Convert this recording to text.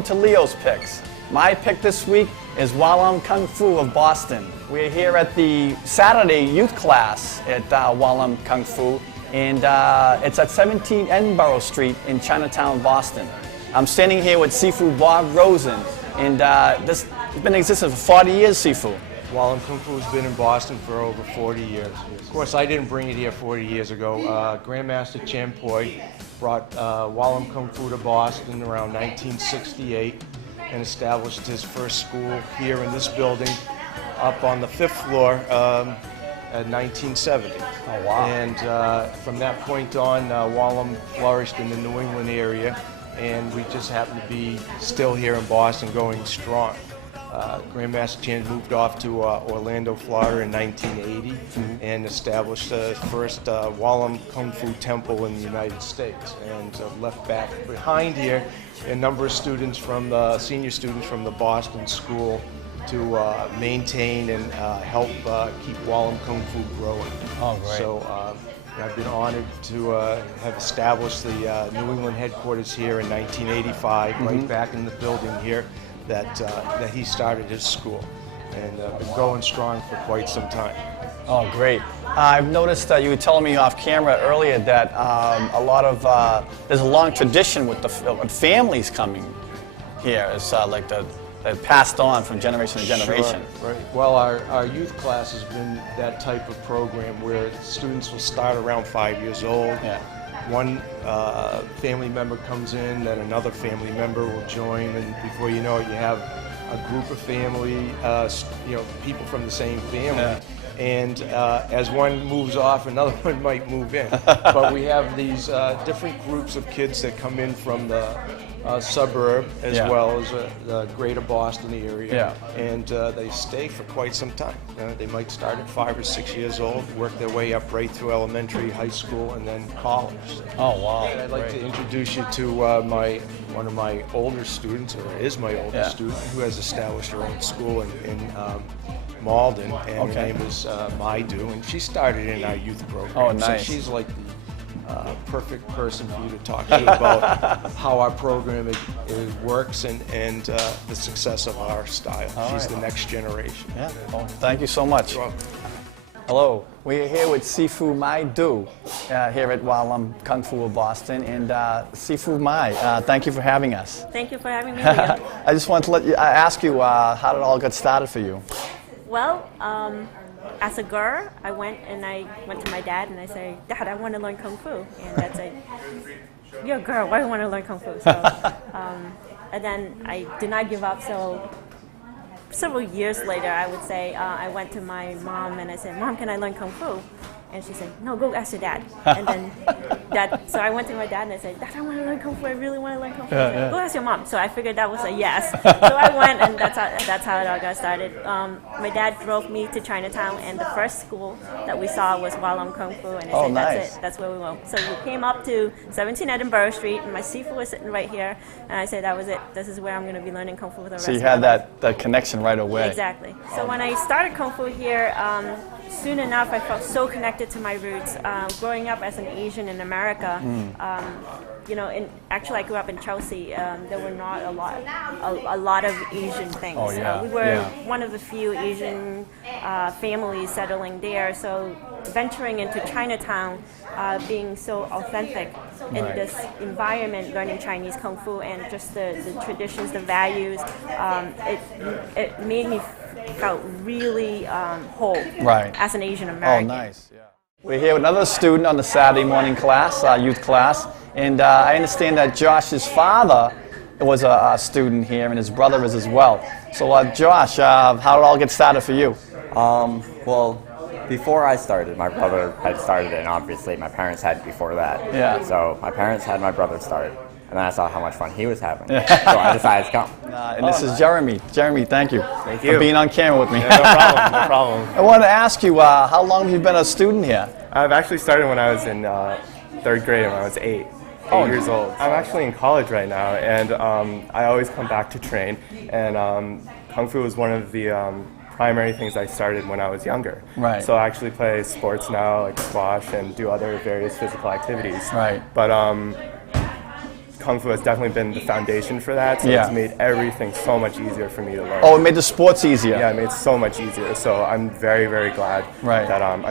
welcome to Leo's Picks. My pick this week is Lum Kung Fu of Boston. We're here at the Saturday youth class at Lum Kung Fu, and it's at 17 Edinburgh Street in Chinatown, Boston. I'm standing here with Sifu Bob Rosen, and this has been in existence for 40 years, Sifu. Lum Kung Fu has been in Boston for over 40 years. Of course, I didn't bring it here 40 years ago. Grandmaster Chen Poi brought Lum Kung Fu to Boston around 1968 and established his first school here in this building up on the 5th floor at 1970. Oh, wow. And from that point on, Lum flourished in the New England area, and we just happen to be still here in Boston going strong. Grandmaster Chan moved off to Orlando, Florida in 1980 and established the first Lum Kung Fu temple in the United States, and left back behind here a number of students from the senior students from the Boston school to maintain and help keep Lum Kung Fu growing. Oh, great. So I've been honored to have established the New England headquarters here in 1985, right back in the building here that he started his school, and been going strong for quite some time. Oh, great. I've noticed that you were telling me off camera earlier that a lot of, there's a long tradition with the families coming here. It's like that passed on from generation to generation. Sure, right. Well, our youth class has been that type of program where students will start around 5 years old. Yeah. One family member comes in, then another family member will join, and before you know it, you have a group of family, people from the same family. Yeah. And as one moves off, another one might move in. But we have these different groups of kids that come in from the suburb as well as the greater Boston area. Yeah. And they stay for quite some time. They might start at 5 or 6 years old, work their way up right through elementary, high school, and then college. Oh, wow. I'd like to introduce you to one of my older students, or is my oldest student, who has established her own school in Malden, and her name is Maidu, and she started in our youth program. Oh, nice. So she's like the perfect person for you to talk to about how our program it works and the success of our style. She's the next generation. Yeah. Well, thank you so much. You're welcome. Hello. We're here with Sifu Maidu here at Lum Kung Fu of Boston, and Sifu Mai, thank you for having us. Thank you for having me here. I just wanted to ask you how did it all get started for you? Well, as a girl, I went to my dad and I said, Dad, I want to learn Kung Fu. And Dad said, you're a girl, why do you want to learn Kung Fu? So, and then I did not give up. So several years later, I would say, I went to my mom and I said, Mom, can I learn Kung Fu? And she said, no, go ask your dad. And then so I went to my dad and I said, Dad, I want to learn Kung Fu. I really want to learn Kung Fu. Go ask your mom. So I figured that was a yes. So I went, and that's how it all got started. My dad drove me to Chinatown, and the first school that we saw was Lum Kung Fu. And I said, that's it. That's where we went. So we came up to 17 Edinburgh Street, and my Sifu was sitting right here. And I said, that was it. This is where I'm going to be learning Kung Fu for the rest of my life. So you had that connection right away. Exactly. So when I started Kung Fu here, soon enough, I felt so connected to my roots. Growing up as an Asian in America, actually I grew up in Chelsea. There were not a lot of Asian things. Oh, yeah. We were one of the few Asian families settling there. So venturing into Chinatown, being so authentic in this environment, learning Chinese Kung Fu and just the traditions, the values, it made me felt really whole as an Asian American. Oh, nice. Yeah. We're here with another student on the Saturday morning class, youth class, and I understand that Josh's father was a student here, and his brother is as well. So, Josh, how did it all get started for you? Well, before I started, my brother had started it, and obviously my parents had before that. Yeah. So my parents had my brother start, and then I saw how much fun he was having, so I decided to come. And this is Jeremy. Jeremy, thank you, you for being on camera with me. No problem, no problem. I wanted to ask you, how long have you been a student here? I've actually started when I was in 3rd grade, when I was 8 years old. I'm actually in college right now, and I always come back to train, and Kung Fu was one of the primary things I started when I was younger. Right. So I actually play sports now, like squash, and do other various physical activities. Right. But Kung Fu has definitely been the foundation for that, so Yeah. it's made everything so much easier for me to learn. Oh, it made the sports easier. Yeah, it made it so much easier. So I'm very, very glad Right. that I